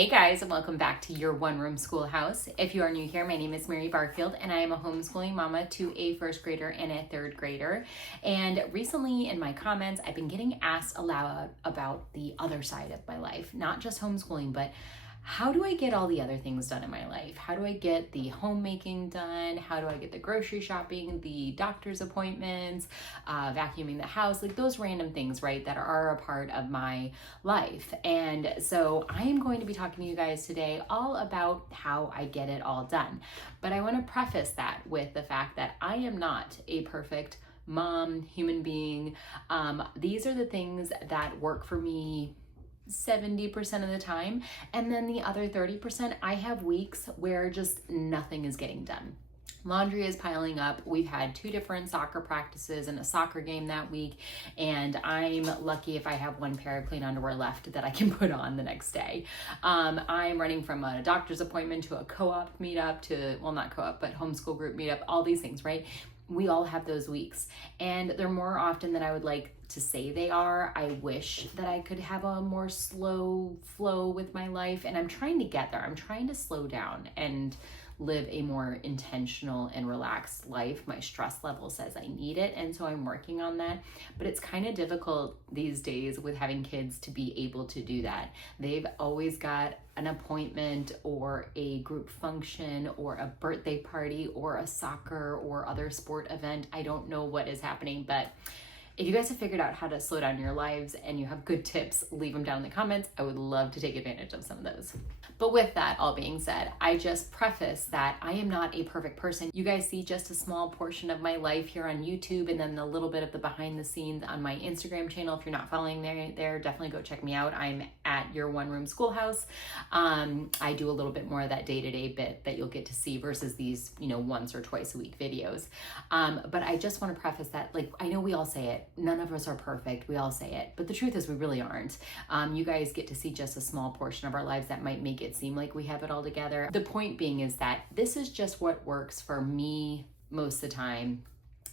Hey guys, and welcome back to your one room schoolhouse. If you are new here, my name is Mary Barfield and I am a homeschooling mama to a first grader and a third grader. And recently in my comments, I've been getting asked a lot about the other side of my life, not just homeschooling, but how do I get all the other things done in my life? How do I get the homemaking done? How do I get the grocery shopping, the doctor's appointments, vacuuming the house, like those random things, right, that are a part of my life. And so I am going to be talking to you guys today all about how I get it all done. But I want to preface that with the fact that I am not a perfect mom, human being. These are the things that work for me 70% of the time. And then the other 30%, I have weeks where just nothing is getting done. Laundry is piling up. We've had 2 different soccer practices and a soccer game that week. And I'm lucky if I have one pair of clean underwear left that I can put on the next day. I'm running from a doctor's appointment to a co-op meetup to, well, not co-op, but homeschool group meetup, all these things, right? We all have those weeks and they're more often than I would like to say they are. I wish that I could have a more slow flow with my life, and I'm trying to get there. I'm trying to slow down and live a more intentional and relaxed life. My stress level says I need it, and so I'm working on that. But it's kind of difficult these days with having kids to be able to do that. They've always got an appointment or a group function or a birthday party or a soccer or other sport event. I don't know what is happening, but if you guys have figured out how to slow down your lives and you have good tips, leave them down in the comments. I would love to take advantage of some of those. But with that all being said, I just preface that I am not a perfect person. You guys see just a small portion of my life here on YouTube and then a little bit of the behind the scenes on my Instagram channel. If you're not following there, definitely go check me out. I'm at your one room schoolhouse. I do a little bit more of that day-to-day bit that you'll get to see versus these, once or twice a week videos. But I just want to preface that, like, I know we all say it. None of us are perfect. We all say it. But the truth is we really aren't. You guys get to see just a small portion of our lives that might make it seem like we have it all together. The point being is that this is just what works for me most of the time.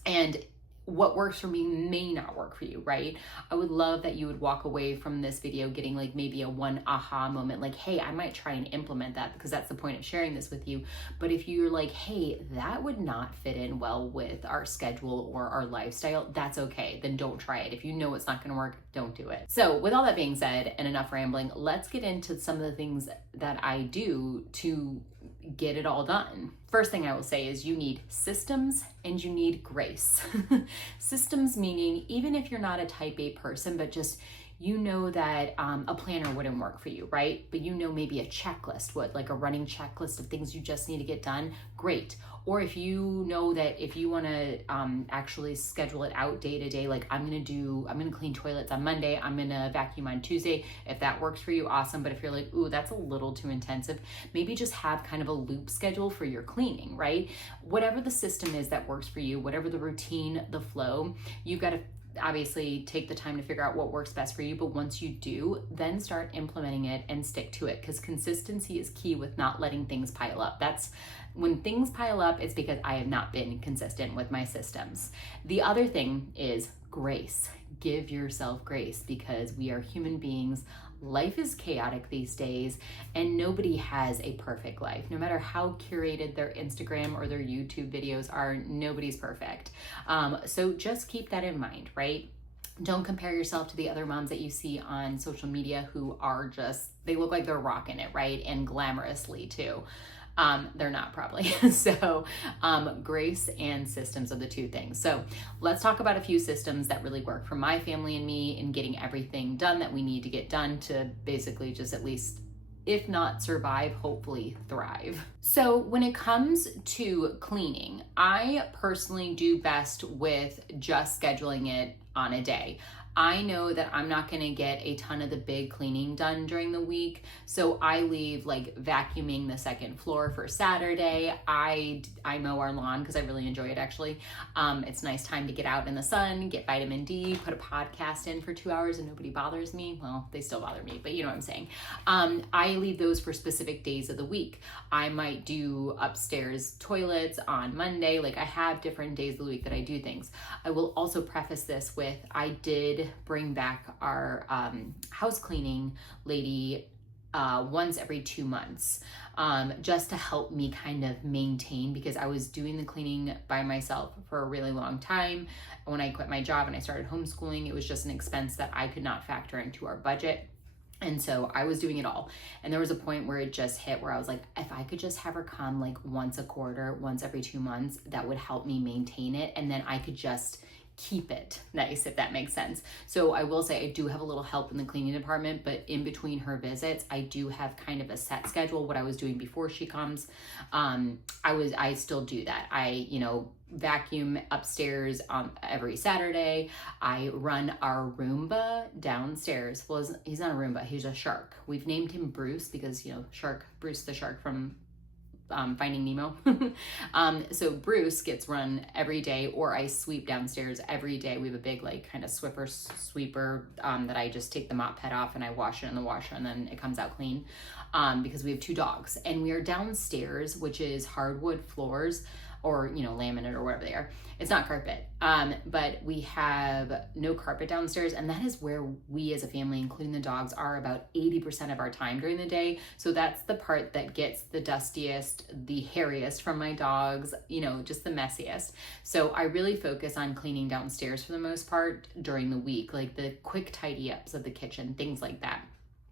And what works for me may not work for you, right? I would love that you would walk away from this video getting like maybe a one aha moment, like, hey, I might try and implement that because that's the point of sharing this with you. But if you're like, hey, that would not fit in well with our schedule or our lifestyle, that's okay. Then don't try it. If you know it's not going to work, don't do it. So with all that being said and enough rambling, let's get into some of the things that I do to get it all done. First thing I will say is you need systems and you need grace. Systems meaning even if you're not a type A person, but just that a planner wouldn't work for you, right? But maybe a checklist would, like a running checklist of things you just need to get done, great. Or if you know that if you want to actually schedule it out day to day, like I'm going to clean toilets on Monday, I'm going to vacuum on Tuesday. If that works for you, awesome. But if you're like, ooh, that's a little too intensive, maybe just have kind of a loop schedule for your cleaning, right? Whatever the system is that works for you, whatever the routine, the flow, you've got to obviously take the time to figure out what works best for you. But once you do, then start implementing it and stick to it, because consistency is key with not letting things pile up. That's when things pile up, it's because I have not been consistent with my systems. The other thing is grace. Give yourself grace because we are human beings. Life is chaotic these days and nobody has a perfect life. No matter how curated their Instagram or their YouTube videos are, nobody's perfect. So just keep that in mind, right? Don't compare yourself to the other moms that you see on social media who are they look like they're rocking it, right? And glamorously too. They're not probably. So grace and systems are the 2 things. So let's talk about a few systems that really work for my family and me in getting everything done that we need to get done to basically just at least, if not survive, hopefully thrive. So when it comes to cleaning, I personally do best with just scheduling it on a day. I know that I'm not going to get a ton of the big cleaning done during the week, so I leave like vacuuming the second floor for Saturday. I mow our lawn because I really enjoy it actually. It's a nice time to get out in the sun, get vitamin D, put a podcast in for 2 hours and nobody bothers me. Well, they still bother me, but you know what I'm saying. I leave those for specific days of the week. I might do upstairs toilets on Monday. Like I have different days of the week that I do things. I will also preface this with, I did bring back our house cleaning lady once every 2 months, just to help me kind of maintain, because I was doing the cleaning by myself for a really long time. When I quit my job and I started homeschooling, it was just an expense that I could not factor into our budget. And so I was doing it all. And there was a point where it just hit where I was like, if I could just have her come like once a quarter, once every 2 months, that would help me maintain it. And then I could just keep it nice, if that makes sense. So I will say I do have a little help in the cleaning department, but in between her visits, I do have kind of a set schedule. What I was doing before she comes, I still do that. I, vacuum upstairs every Saturday. I run our Roomba downstairs. Well, he's not a Roomba, he's a shark. We've named him Bruce because, Bruce the shark from Finding Nemo. So Bruce gets run every day, or I sweep downstairs every day. We have a big kind of sweeper that I just take the mop head off and I wash it in the washer and then it comes out clean, because we have 2 dogs and we are downstairs, which is hardwood floors, or laminate or whatever they are. It's not carpet, but we have no carpet downstairs, and that is where we as a family, including the dogs, are about 80% of our time during the day. So that's the part that gets the dustiest, the hairiest from my dogs, just the messiest. So I really focus on cleaning downstairs for the most part during the week, like the quick tidy ups of the kitchen, things like that.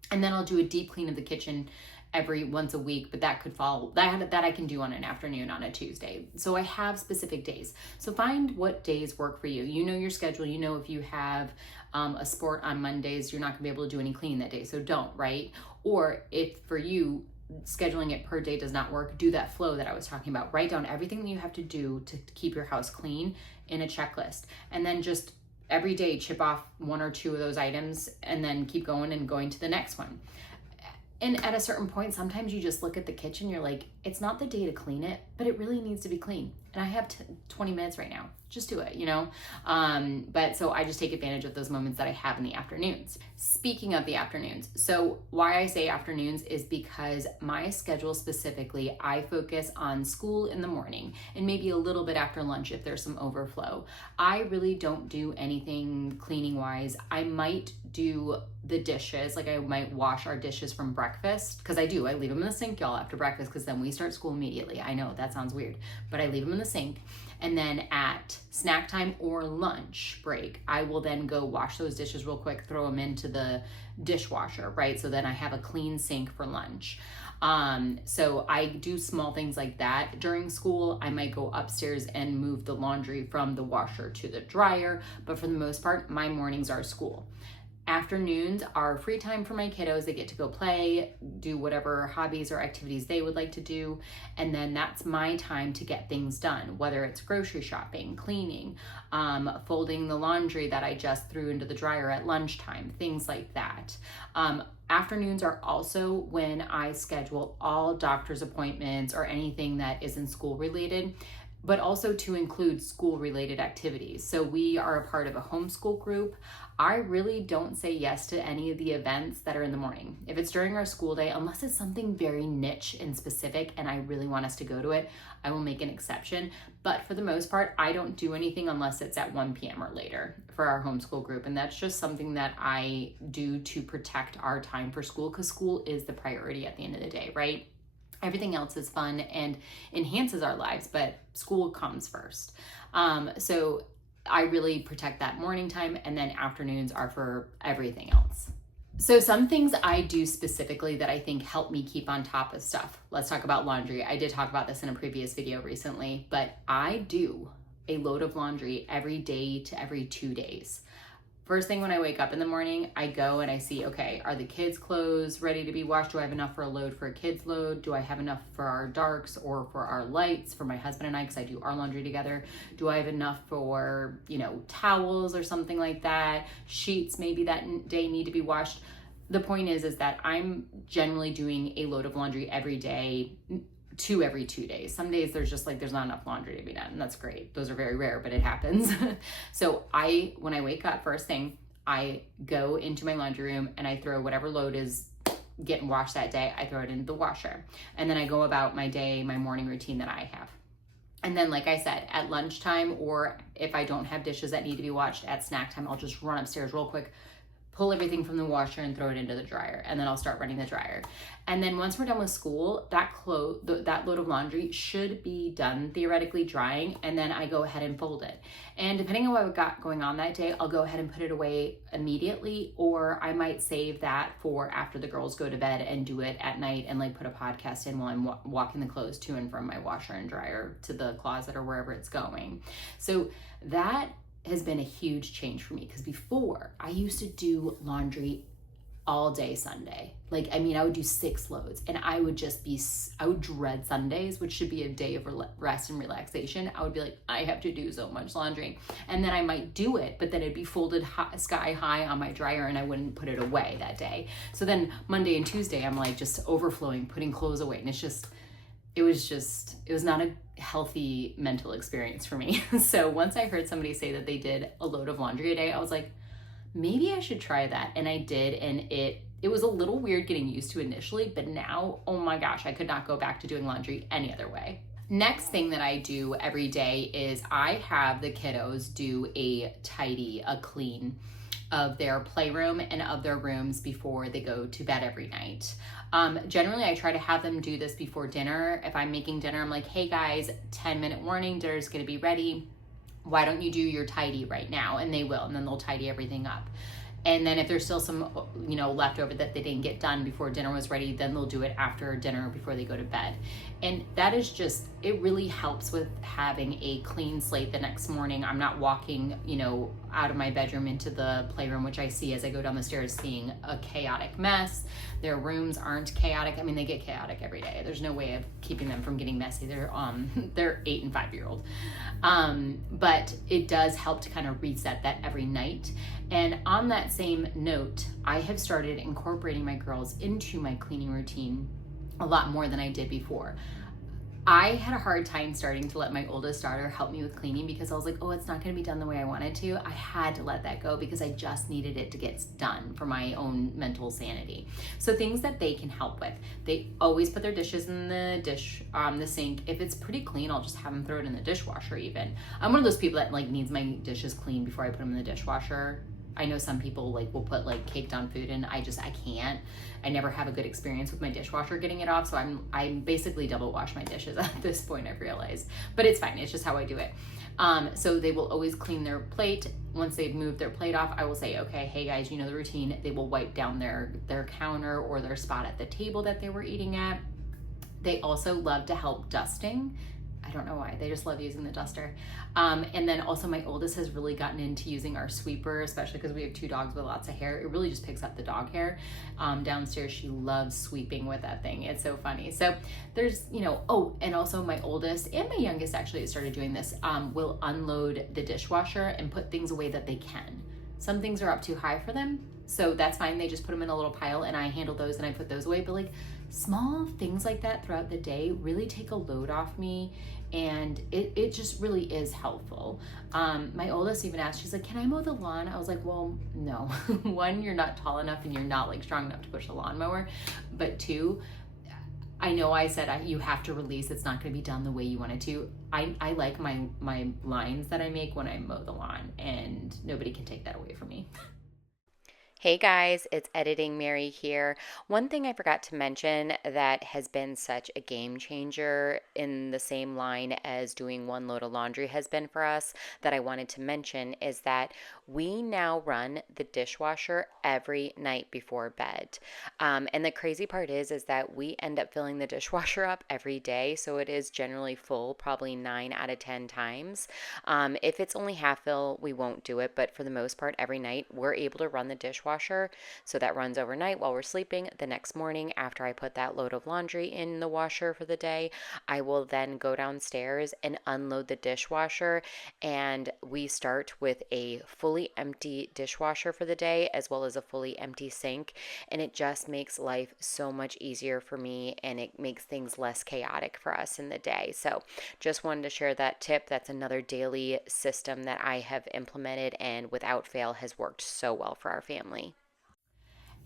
And then I'll do a deep clean of the kitchen every once a week, but that could fall, that I can do on an afternoon on a Tuesday. So I have specific days. So find what days work for you. Your schedule, if you have a sport on Mondays, you're not gonna be able to do any cleaning that day, so don't, right? Or if for you, scheduling it per day does not work, do that flow that I was talking about. Write down everything that you have to do to keep your house clean in a checklist, and then just every day chip off 1 or 2 of those items and then keep going and going to the next one. And at a certain point, sometimes you just look at the kitchen, you're like, it's not the day to clean it, but it really needs to be clean. And I have 20 minutes right now. Just do it, But so I just take advantage of those moments that I have in the afternoons. Speaking of the afternoons, so why I say afternoons is because my schedule specifically, I focus on school in the morning and maybe a little bit after lunch if there's some overflow. I really don't do anything cleaning wise. I might do the dishes, like I might wash our dishes from breakfast, because I leave them in the sink, y'all, after breakfast, because then we start school immediately. I know that sounds weird, but I leave them in the sink. And then at snack time or lunch break, I will then go wash those dishes real quick, throw them into the dishwasher, right? So then I have a clean sink for lunch. So I do small things like that during school. I might go upstairs and move the laundry from the washer to the dryer, but for the most part, my mornings are school. Afternoons are free time for my kiddos. They get to go play, do whatever hobbies or activities they would like to do. And then that's my time to get things done, whether it's grocery shopping, cleaning, folding the laundry that I just threw into the dryer at lunchtime, things like that. Afternoons are also when I schedule all doctor's appointments or anything that isn't school related, but also to include school related activities. So we are a part of a homeschool group. I really don't say yes to any of the events that are in the morning. If it's during our school day, unless it's something very niche and specific and I really want us to go to it, I will make an exception. But for the most part, I don't do anything unless it's at 1 p.m. or later for our homeschool group. And that's just something that I do to protect our time for school, because school is the priority at the end of the day, right? Everything else is fun and enhances our lives, but school comes first. So I really protect that morning time, and then afternoons are for everything else. So some things I do specifically that I think help me keep on top of stuff. Let's talk about laundry. I did talk about this in a previous video recently, but I do a load of laundry every day to every 2 days. First thing when I wake up in the morning, I go and I see, okay, are the kids' clothes ready to be washed? Do I have enough for a load for a kid's load? Do I have enough for our darks or for our lights for my husband and I, because I do our laundry together? Do I have enough for, towels or something like that? Sheets maybe that day need to be washed. The point is that I'm generally doing a load of laundry every day to every 2 days. Some days there's not enough laundry to be done, and that's great. Those are very rare, but it happens. So when I wake up first thing, I go into my laundry room and I throw whatever load is getting washed that day, I throw it into the washer. And then I go about my day, my morning routine that I have. And then, like I said, at lunchtime, or if I don't have dishes that need to be washed at snack time, I'll just run upstairs real quick, pull everything from the washer and throw it into the dryer, and then I'll start running the dryer. And then once we're done with school, that load of laundry should be done theoretically drying, and then I go ahead and fold it. And depending on what I've got going on that day, I'll go ahead and put it away immediately, or I might save that for after the girls go to bed and do it at night and like put a podcast in while I'm walking the clothes to and from my washer and dryer to the closet or wherever it's going. So that has been a huge change for me, because before I used to do laundry all day Sunday. Like, I mean, I would do 6 loads, and I would dread Sundays, which should be a day of rest and relaxation. I would be like, I have to do so much laundry. And then I might do it, but then it'd be folded sky high on my dryer, and I wouldn't put it away that day. So then Monday and Tuesday, I'm like just overflowing, putting clothes away. And it was not a healthy mental experience for me. So once I heard somebody say that they did a load of laundry a day, I was like, maybe I should try that. And I did, and it was a little weird getting used to initially, but now, oh my gosh, I could not go back to doing laundry any other way. Next thing that I do every day is I have the kiddos do a clean of their playroom and of their rooms before they go to bed every night. Generally, I try to have them do this before dinner. If I'm making dinner, I'm like, hey guys, 10-minute warning, dinner's gonna be ready. Why don't you do your tidy right now? And they will, and then they'll tidy everything up. And then if there's still some, leftover that they didn't get done before dinner was ready, then they'll do it after dinner before they go to bed. And that is it really helps with having a clean slate the next morning. I'm not walking, out of my bedroom into the playroom, which I see as I go down the stairs, seeing a chaotic mess. Their rooms aren't chaotic. I mean, they get chaotic every day. There's no way of keeping them from getting messy. They're 8 and 5-year-old. But it does help to kind of reset that every night. And on that same note, I have started incorporating my girls into my cleaning routine a lot more than I did before. I had a hard time starting to let my oldest daughter help me with cleaning, because I was like, oh, it's not going to be done the way I wanted to. I had to let that go because I just needed it to get done for my own mental sanity. So things that they can help with, they always put their dishes in the sink. If it's pretty clean, I'll just have them throw it in the dishwasher even. I'm one of those people that needs my dishes clean before I put them in the dishwasher. I know some people will put caked on food, and I can't. I never have a good experience with my dishwasher getting it off, so I'm basically double wash my dishes at this point, I've realized. But it's fine, it's just how I do it. So they will always clean their plate. Once they've moved their plate off, I will say, okay, hey guys, you know the routine. They will wipe down their counter or their spot at the table that they were eating at. They also love to help dusting. I don't know why, they just love using the duster. And then also my oldest has really gotten into using our sweeper, especially because we have 2 dogs with lots of hair. It really just picks up the dog hair. Downstairs, she loves sweeping with that thing. It's so funny. So there's, and also my oldest and my youngest actually started doing this, will unload the dishwasher and put things away that they can. Some things are up too high for them, so that's fine. They just put them in a little pile, and I handle those and I put those away. But small things like that throughout the day really take a load off me, and it just really is helpful. My oldest even asked, she's like, can I mow the lawn? I was like, well, no. 1, you're not tall enough and you're not strong enough to push the lawnmower. But 2, I know I said you have to release. It's not going to be done the way you want it to. I like my lines that I make when I mow the lawn, and nobody can take that away from me. Hey guys, it's Editing Mary here. One thing I forgot to mention that has been such a game changer in the same line as doing 1 load of laundry has been for us that I wanted to mention is that we now run the dishwasher every night before bed. And the crazy part is that we end up filling the dishwasher up every day. So it is generally full, probably 9 out of 10 times. If it's only half full, we won't do it. But for the most part, every night we're able to run the dishwasher. So that runs overnight while we're sleeping. The next morning, after I put that load of laundry in the washer for the day, I will then go downstairs and unload the dishwasher. And we start with a fully empty dishwasher for the day, as well as a fully empty sink. And it just makes life so much easier for me, and it makes things less chaotic for us in the day. So just wanted to share that tip. That's another daily system that I have implemented and without fail has worked so well for our family.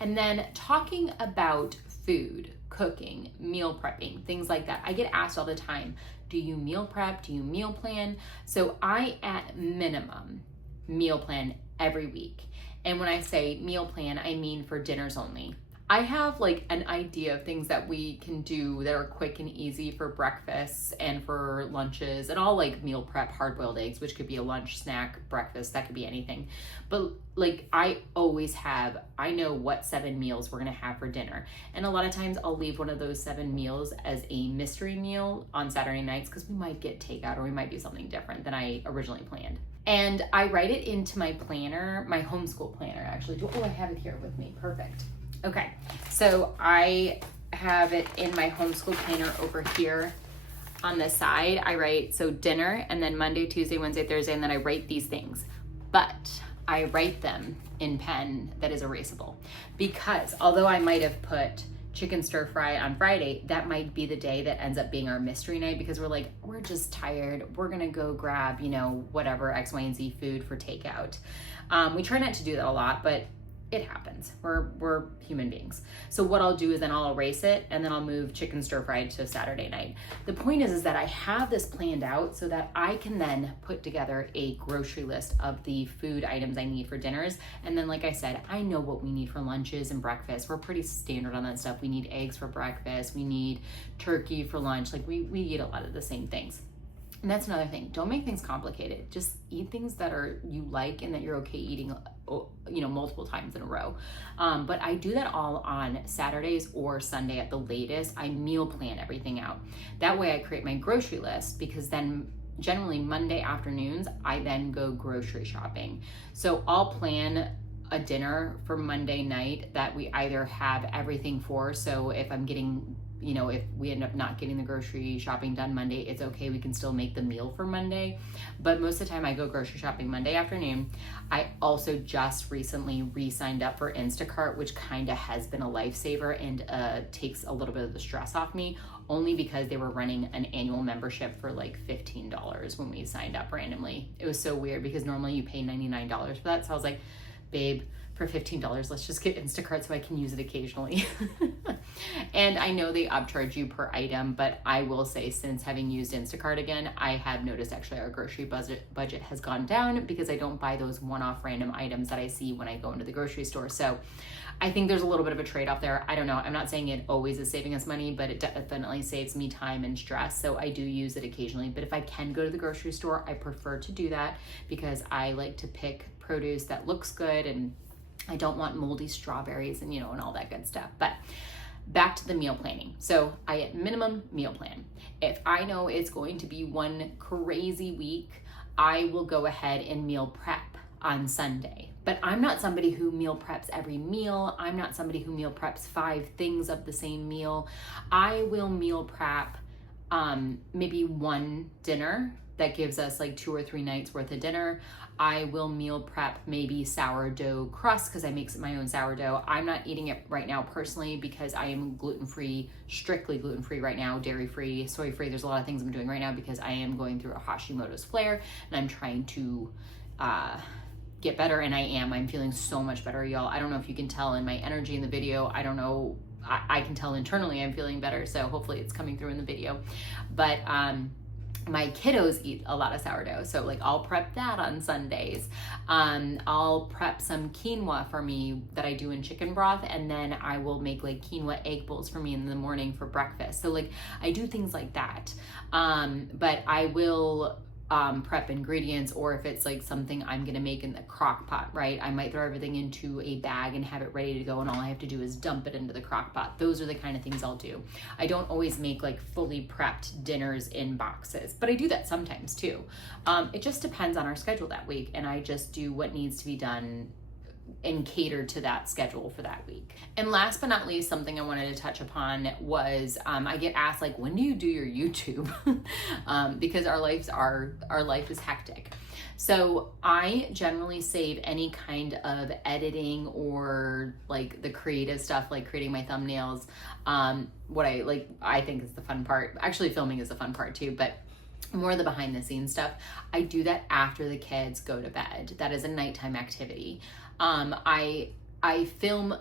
And then talking about food, cooking, meal prepping, things like that. I get asked all the time, do you meal prep? Do you meal plan? So I, at minimum, meal plan every week. And when I say meal plan, I mean for dinners only. I have like an idea of things that we can do that are quick and easy for breakfasts and for lunches, and I'll like meal prep hard-boiled eggs, which could be a lunch, snack, breakfast, that could be anything. But like I know what 7 meals we're gonna have for dinner. And a lot of times I'll leave one of those 7 meals as a mystery meal on Saturday nights because we might get takeout or we might do something different than I originally planned. And I write it into my planner, my homeschool planner actually. Oh, I have it here with me, perfect. Okay, so I have it in my homeschool planner over here on the side. I write, so dinner, and then Monday, Tuesday, Wednesday, Thursday, and then I write these things. But I write them in pen that is erasable. Because although I might have put chicken stir fry on Friday, that might be the day that ends up being our mystery night because we're like, we're just tired. We're gonna go grab, whatever X, Y, and Z food for takeout. We try not to do that a lot, but it happens. We're human beings. So what I'll do is then I'll erase it and then I'll move chicken stir fried to Saturday night. The point is that I have this planned out so that I can then put together a grocery list of the food items I need for dinners. And then, like I said, I know what we need for lunches and breakfast. We're pretty standard on that stuff. We need eggs for breakfast. We need turkey for lunch. Like we eat a lot of the same things. And that's another thing. Don't make things complicated. Just eat things that you like and that you're okay eating, multiple times in a row. But I do that all on Saturdays or Sunday at the latest. I meal plan everything out. That way I create my grocery list because then generally Monday afternoons, I then go grocery shopping. So I'll plan a dinner for Monday night that we either have everything for. So if I'm getting if we end up not getting the grocery shopping done Monday, it's okay. We can still make the meal for Monday. But most of the time I go grocery shopping Monday afternoon. I also just recently re-signed up for Instacart, which kind of has been a lifesaver and takes a little bit of the stress off me, only because they were running an annual membership for like $15 when we signed up randomly. It was so weird because normally you pay $99 for that. So I was like, babe, for $15, let's just get Instacart so I can use it occasionally. And I know they upcharge you per item, but I will say since having used Instacart again, I have noticed actually our grocery budget has gone down because I don't buy those one-off random items that I see when I go into the grocery store. So I think there's a little bit of a trade-off there. I don't know. I'm not saying it always is saving us money, but it definitely saves me time and stress. So I do use it occasionally. But if I can go to the grocery store, I prefer to do that because I like to pick produce that looks good and I don't want moldy strawberries and, and all that good stuff. But back to the meal planning. So I at minimum meal plan. If I know it's going to be one crazy week, I will go ahead and meal prep on Sunday. But I'm not somebody who meal preps every meal. I'm not somebody who meal preps 5 things of the same meal. I will meal prep maybe one dinner that gives us like 2 or 3 nights worth of dinner. I will meal prep maybe sourdough crust because I make my own sourdough. I'm not eating it right now personally because I am gluten-free, strictly gluten-free right now, dairy-free, soy-free. There's a lot of things I'm doing right now because I am going through a Hashimoto's flare and I'm trying to get better, and I'm feeling so much better, y'all. I don't know if you can tell in my energy in the video. I don't know. I can tell internally I'm feeling better, so hopefully it's coming through in the video. But my kiddos eat a lot of sourdough, so like I'll prep that on Sundays. I'll prep some quinoa for me that I do in chicken broth, and then I will make like quinoa egg bowls for me in the morning for breakfast. So like I do things like that, but I will prep ingredients, or if it's like something I'm gonna make in the crock pot, right? I might throw everything into a bag and have it ready to go, and all I have to do is dump it into the crock pot. Those are the kind of things I'll do. I don't always make like fully prepped dinners in boxes, but I do that sometimes too. It just depends on our schedule that week, and I just do what needs to be done and cater to that schedule for that week. And last but not least, something I wanted to touch upon was I get asked like, when do you do your YouTube? Because our life is hectic. So I generally save any kind of editing or like the creative stuff, like creating my thumbnails. What I think is the fun part. Actually, filming is the fun part too, but more the behind the scenes stuff. I do that after the kids go to bed. That is a nighttime activity. I film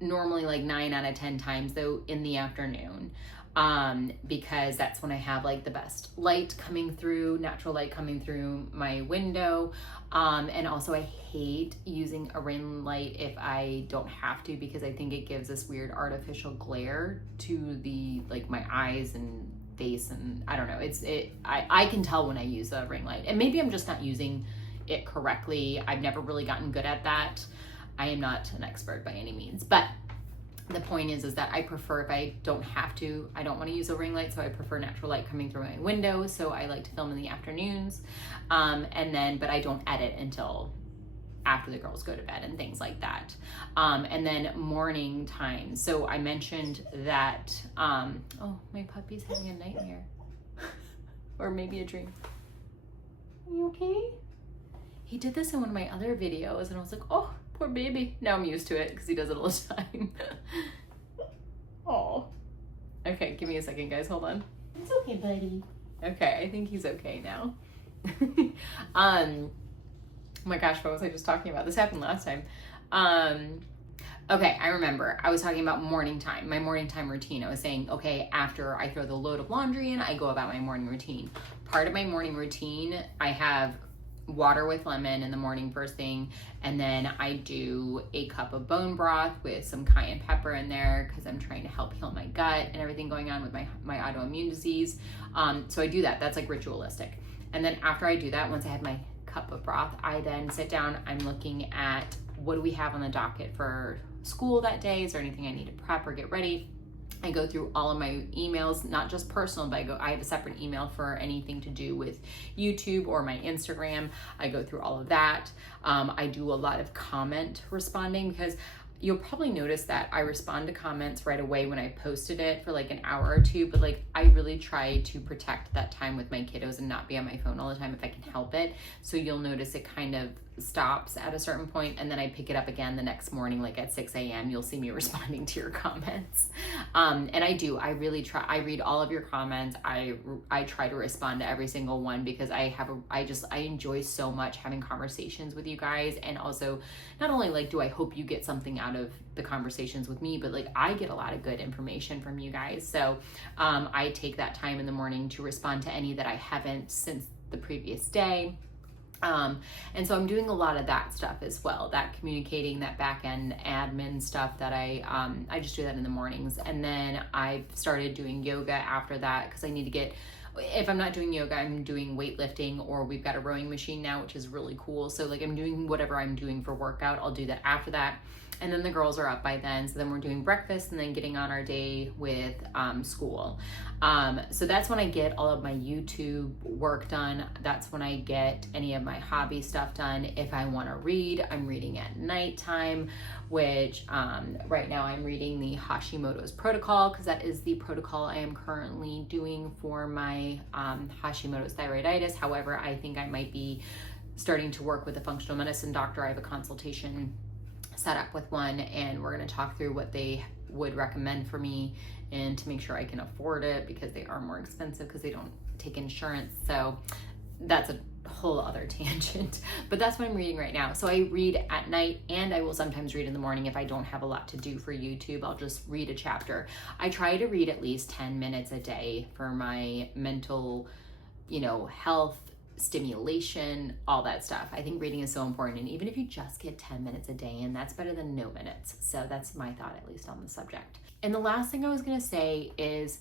normally like 9 out of 10 times though in the afternoon. because that's when I have like the best light coming through, natural light coming through my window. And also I hate using a ring light if I don't have to, because I think it gives this weird artificial glare to the, like, my eyes and face, and I don't know, I can tell when I use a ring light, and maybe I'm just not using it correctly. I've never really gotten good at that. I am not an expert by any means, but the point is that I prefer, if I don't have to, I don't want to use a ring light, so I prefer natural light coming through my window. So I like to film in the afternoons, but I don't edit until after the girls go to bed and things like that. And then morning time. So I mentioned that, oh, my puppy's having a nightmare or maybe a dream. Are you okay? He did this in one of my other videos and I was like, oh, poor baby. Now I'm used to it because he does it all the time. Oh. Okay, give me a second, guys. Hold on. It's okay, buddy. Okay, I think he's okay now. Oh my gosh, what was I just talking about? This happened last time. Okay, I remember. I was talking about morning time, my morning time routine. I was saying, okay, after I throw the load of laundry in, I go about my morning routine. Part of my morning routine, I have water with lemon in the morning first thing, and then I do a cup of bone broth with some cayenne pepper in there because I'm trying to help heal my gut and everything going on with my autoimmune disease. So I do that. That's like ritualistic. And then after I do that, once I have my cup of broth, I then sit down. I'm looking at what do we have on the docket for school that day. Is there anything I need to prep or get ready? I go through all of my emails, not just personal, but I have a separate email for anything to do with YouTube or my Instagram. I go through all of that. I do a lot of comment responding because you'll probably notice that I respond to comments right away when I posted it for like an hour or two, but like I really try to protect that time with my kiddos and not be on my phone all the time if I can help it. So you'll notice it kind of stops at a certain point and then I pick it up again the next morning, like at 6 a.m. You'll see me responding to your comments. And I really try. I read all of your comments. I try to respond to every single one because I enjoy so much having conversations with you guys. And also, not only like do I hope you get something out of the conversations with me, but like I get a lot of good information from you guys. So I take that time in the morning to respond to any that I haven't since the previous day. And so I'm doing a lot of that stuff as well, that communicating, that back end admin stuff that I just do that in the mornings. And then I've started doing yoga after that because I need to get, if I'm not doing yoga, I'm doing weightlifting, or we've got a rowing machine now, which is really cool. So like I'm doing whatever I'm doing for workout, I'll do that after that. And then the girls are up by then. So then we're doing breakfast and then getting on our day with school. So that's when I get all of my YouTube work done. That's when I get any of my hobby stuff done. If I want to read, I'm reading at nighttime, which right now I'm reading the Hashimoto's protocol because that is the protocol I am currently doing for my Hashimoto's thyroiditis. However, I think I might be starting to work with a functional medicine doctor. I have a consultation set up with one, and we're going to talk through what they would recommend for me and to make sure I can afford it because they are more expensive because they don't take insurance. So that's a whole other tangent, but that's what I'm reading right now. So I read at night and I will sometimes read in the morning if I don't have a lot to do for YouTube. I'll just read a chapter. I try to read at least 10 minutes a day for my mental, health, stimulation, all that stuff. I think reading is so important, and even if you just get 10 minutes a day in, that's better than no minutes. So that's my thought, at least on the subject. And the last thing I was going to say is,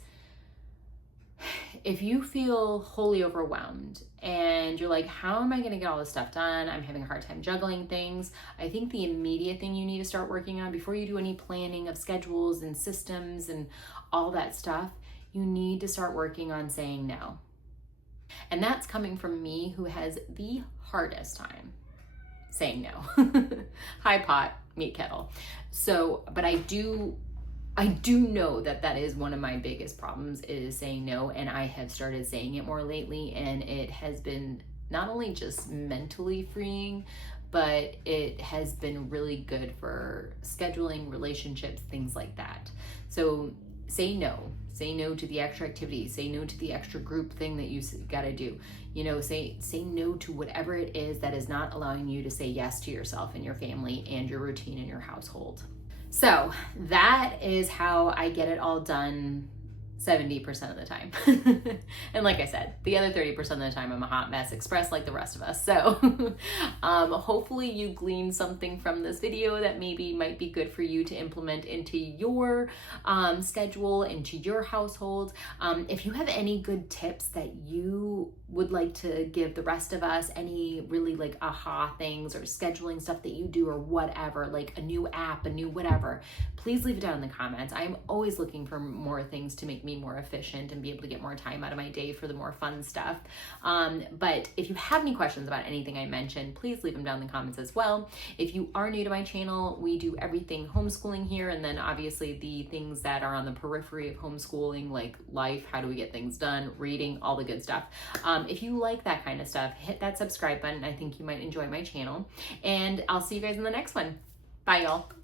if you feel wholly overwhelmed and you're like, how am I going to get all this stuff done? I'm having a hard time juggling things. I think the immediate thing you need to start working on before you do any planning of schedules and systems and all that stuff, you need to start working on saying no. And that's coming from me, who has the hardest time saying no. Hi pot, meet kettle. So, but I do know that is one of my biggest problems, is saying no. And I have started saying it more lately, and it has been not only just mentally freeing, but it has been really good for scheduling relationships, things like that. So say no. Say no to the extra activity. Say no to the extra group thing that you got to do. Say no to whatever it is that is not allowing you to say yes to yourself and your family and your routine in your household. So that is how I get it all done 70% of the time. And like I said, the other 30% of the time I'm a hot mess express like the rest of us. So hopefully you gleaned something from this video that maybe might be good for you to implement into your schedule, into your household. If you have any good tips that you would like to give the rest of us, any really like aha things or scheduling stuff that you do or whatever, like a new app, a new whatever, please leave it down in the comments. I'm always looking for more things to make me more efficient and be able to get more time out of my day for the more fun stuff. But if you have any questions about anything I mentioned, please leave them down in the comments as well. If you are new to my channel, we do everything homeschooling here, and then obviously the things that are on the periphery of homeschooling, like life, how do we get things done, reading, all the good stuff. If you like that kind of stuff, hit that subscribe button. I think you might enjoy my channel, and I'll see you guys in the next one. Bye, y'all.